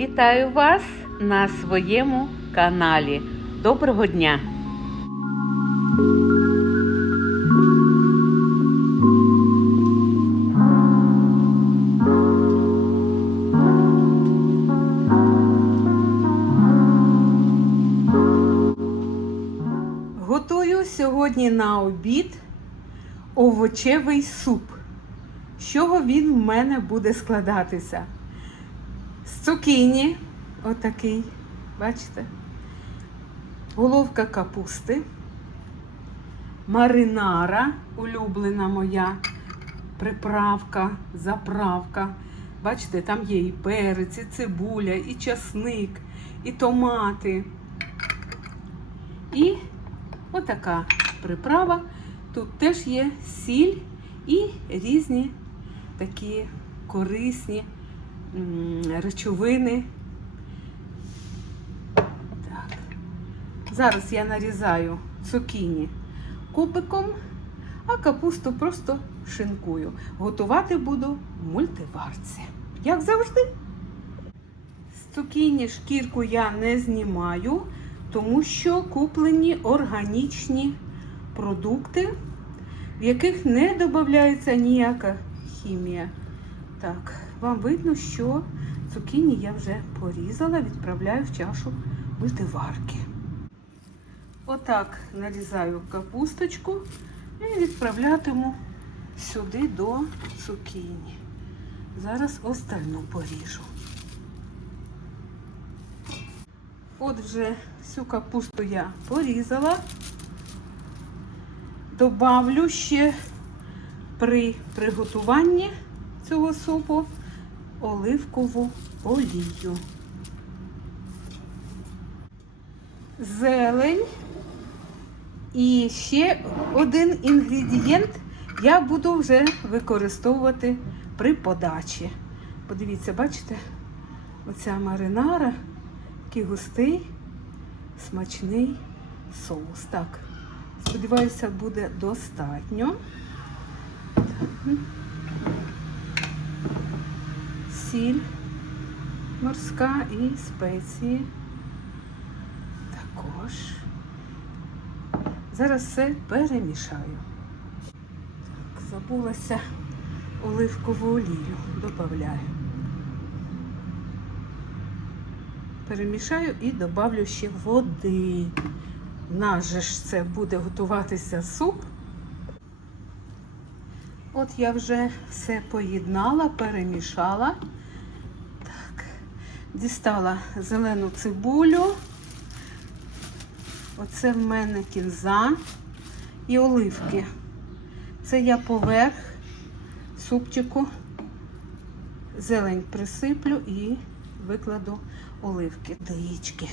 Вітаю вас на своєму каналі. Доброго дня! Готую сьогодні на обід овочевий суп. З чого він в мене буде складатися? З цукіні, отакий, бачите? Головка капусти, маринара, улюблена моя приправка, заправка. Бачите, там є і перець, і цибуля, і часник, і томати. І отака приправа. Тут теж є сіль і різні такі корисні речовини. Так. Зараз я нарізаю цукіні кубиком, а капусту просто шинкую. Готувати буду в мультиварці. Як завжди. З цукіні шкірку я не знімаю, тому що куплені органічні продукти, в яких не додається ніяка хімія. Так, вам видно, що цукіні я вже порізала, відправляю в чашу мультиварки. Отак нарізаю капусточку і відправлятиму сюди до цукіні. Зараз остальну поріжу. От вже всю капусту я порізала. Добавлю ще при приготуванні цього супу оливкову олію. Зелень. І ще один інгредієнт я буду вже використовувати при подачі. Подивіться, бачите, оця маринара, такий густий, смачний соус. Так, сподіваюся, буде достатньо. Сіль морська і спеції. Також. Зараз все перемішаю. Так, забулася оливкову олію. Добавляю. Перемішаю і добавлю ще води. Наш же ж це буде готуватися суп. От я вже все поєднала, перемішала. Дістала зелену цибулю. Оце в мене кінза і оливки. Це я поверх супчику зелень присиплю і викладу оливки до яєчки.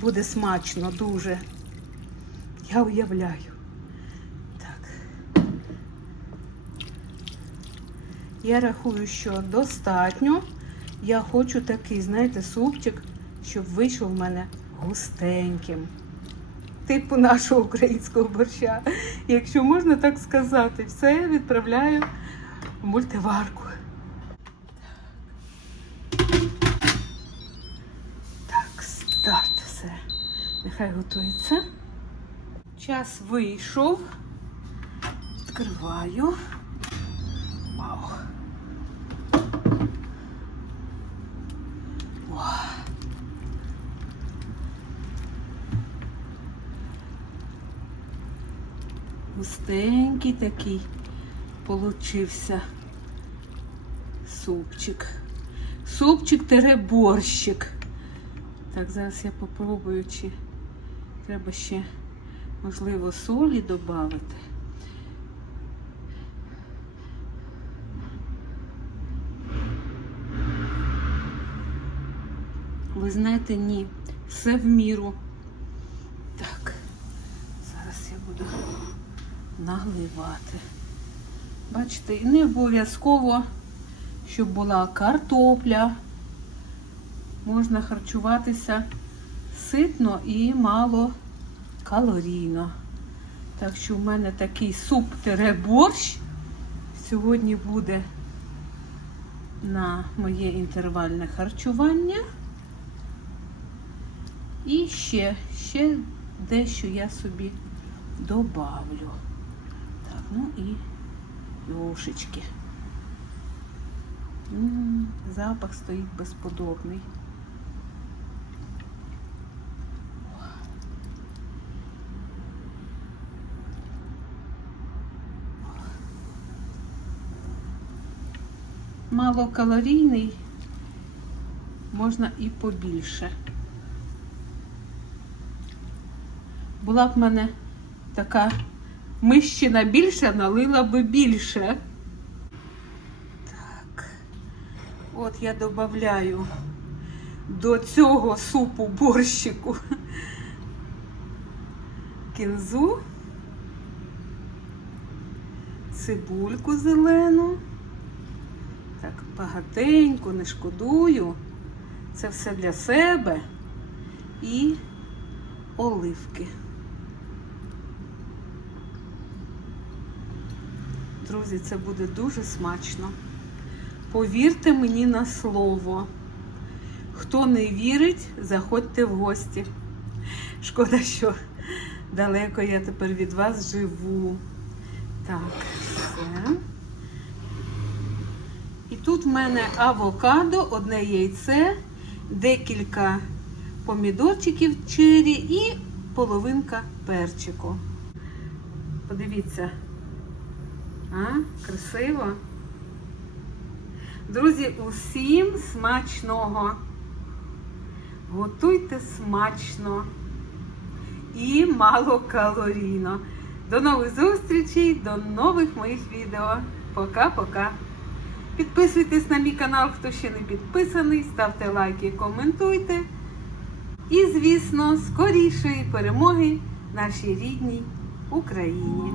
Буде смачно дуже. Я уявляю. Я рахую, що достатньо. Я хочу такий, знаєте, супчик, щоб вийшов в мене густеньким. Типу нашого українського борща. Якщо можна так сказати, все відправляю в мультиварку. Так, старт все. Нехай готується. Час вийшов. Відкриваю. Вау. Густенький такий получився супчик. Супчик тере борщик. Так, зараз я попробую, чи треба ще, можливо, солі додати. Ви знаєте, ні, все в міру. Так, зараз я буду нагливати. Бачите, і не обов'язково, щоб була картопля. Можна харчуватися ситно і мало калорійно. Так що в мене такий суп-борщ сьогодні буде на моє інтервальне харчування. І ще, ще дещо я собі добавлю. Так, ну і юшечки. М, Запах стоїть безподобний. Малокалорійний, можна і побільше. Була б в мене така мищина більша, налила би більше. Так. От я додаю до цього супу борщику кінзу, цибульку зелену. Так, багатенько, не шкодую. Це все для себе і оливки. Друзі, це буде дуже смачно. Повірте мені на слово. Хто не вірить, заходьте в гості. Шкода, що далеко я тепер від вас живу. Так, все. І тут в мене авокадо, одне яйце, декілька помідорчиків чирі і половинка перчику. Подивіться. А, красиво. Друзі, усім смачного. Готуйте смачно і малокалорійно. До нових зустрічей, до нових моїх відео. Пока-пока. Підписуйтесь на мій канал, хто ще не підписаний, ставте лайки, коментуйте. І, звісно, скорішої перемоги нашій рідній Україні.